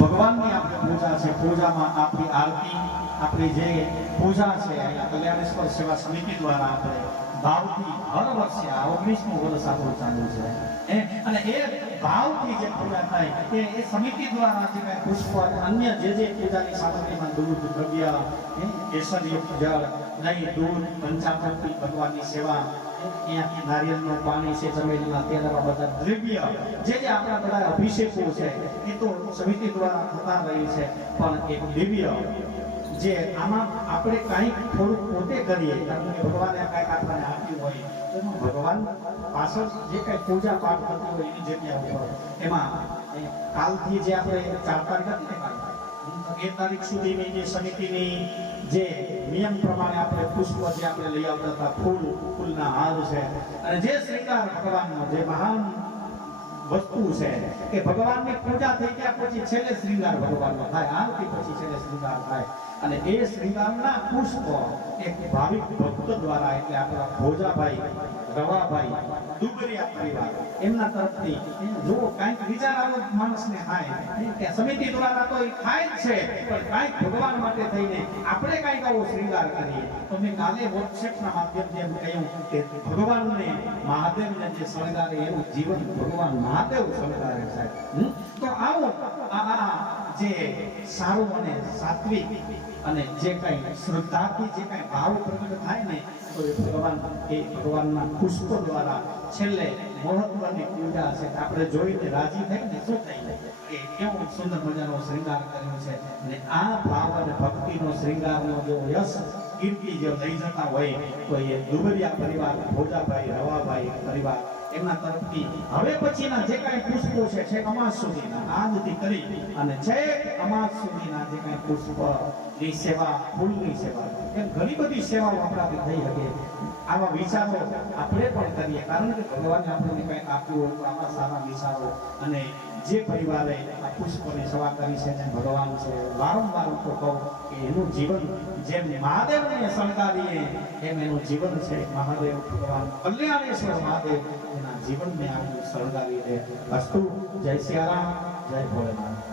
ભગવાનની આપણે પૂજા છે, પૂજામાં આપણી આરતી, આપણી જે પૂજા છે અહીંયા કલ્યાણેશ્વર સેવા સમિતિ દ્વારા આપણે ભાવથી હર વર્ષે આ 19મું વર્ષ આપણું ચાલુ છે અને એ ભાવથી જે પૂજા થાય એ સમિતિ દ્વારા જે કાંઈ પુષ્પ અન્ય જે પૂજાની સામગ્રીમાં દૂધ, દ્રવ્ય, કેસરયુક્ત જળ, દહીં, દૂધ, પંચામૃતની ભગવાનની સેવા, અહીંયાથી નારિયેળનું પાણી છે, ચમેલીના તેલ, એવા બધા દ્રવ્ય જે આપણા બધા અભિષેકો છે એ તો સમિતિ દ્વારા થતા રહી છે, પણ એક દિવ્ય જે આમાં આપણે કાંઈક થોડુંક પોતે કરીએ, કારણ કે ભગવાને કાંઈક આપણને આપ્યું હોય તો ભગવાન પાછળ જે કાંઈ પૂજા પાઠ કરતી હોય એની જગ્યા ઉપર એમાં કાલથી જે આપણે 4 તારીખ હતી ને 1 તારીખ સુધીની જે સમિતિની જે નિયમ પ્રમાણે આપણે પુષ્પ જે આપણે લઈ આવતા હતા, ફૂલના હાર છે અને જે શ્રીકાર ભગવાનનો જે મહાન વસ્તુ છે કે ભગવાનની પૂજા થઈ ગયા પછી છેલ્લે શ્રીંગાર ભગવાનનો થાય, આરતી પછી છેલ્લે શ્રીંગાર થાય અને એ શ્રીંગારના પુષ્પ એક ભાવિક ભક્ત દ્વારા એટલે આપણા ભોજાભાઈ, રવાભાઈ, ડુગરિયા પરિવાર એમના તરફથી જો કાંઈક વિચાર આવો માણસને થાય કે સમિતિ દ્વારા તો એ થાય જ છે, પણ કાંઈક ભગવાન માટે થઈને આપણે કાંઈક આવો શ્રીંગાર કરીએ તો મેં કાલે વોટ્સએપના માધ્યમથી એમ કહ્યું કે ભગવાનને મહાદેવને જે શણગારે એવું જીવન ભગવાન મહાદેવ શણગારે છે. તો આવો આ જે સારું અને સાત્વિક અને જે કાંઈ શ્રદ્ધાથી જે કાંઈ ભાવ પ્રગટ થાય ને તો એ ભગવાનના પુષ્પો દ્વારા છેલ્લે મહત્વની પૂજા છે. આપણે જોઈને રાજી થાય ને શું થાય કે કેવો સુંદર મજાનો શ્રૃંગાર કર્યો છે અને આ ભાવ અને ભક્તિનો શ્રૃંગારનો જો યશ કીર્તિ જો લઈ જતા હોય તો એ ડુગરિયા પરિવાર, ભોજાભાઈ, રવાભાઈ પરિવાર એમના તરફથી હવે પછીના જે કાંઈ પુષ્પો છે છેક અમાસ સુધીના આજથી કરી અને છેક અમાસ સુધીના જે કાંઈ પુષ્પની સેવા, ફૂલની સેવા એમ ઘણી બધી સેવાઓ આપણાથી થઈ શકે. આવા વિચારો આપણે પણ કરીએ, કારણ કે ભગવાને આપણને કંઈક આપ્યું હોય તો આવા સારા વિચારો અને જે પરિવારે આ પુષ્પની સેવા કરી છે જેમ ભગવાન છે, વારંવાર હું તો કહું કે એનું જીવન જેમ મહાદેવને શણગારીએ એમ એનું જીવન છે. મહાદેવ ભગવાન કલ્યાણેશ્વર મહાદેવ એના જીવનને આપણું શણગારી દે. અસ્તુ. જય સિયારામ, જય ભોલેનાથ.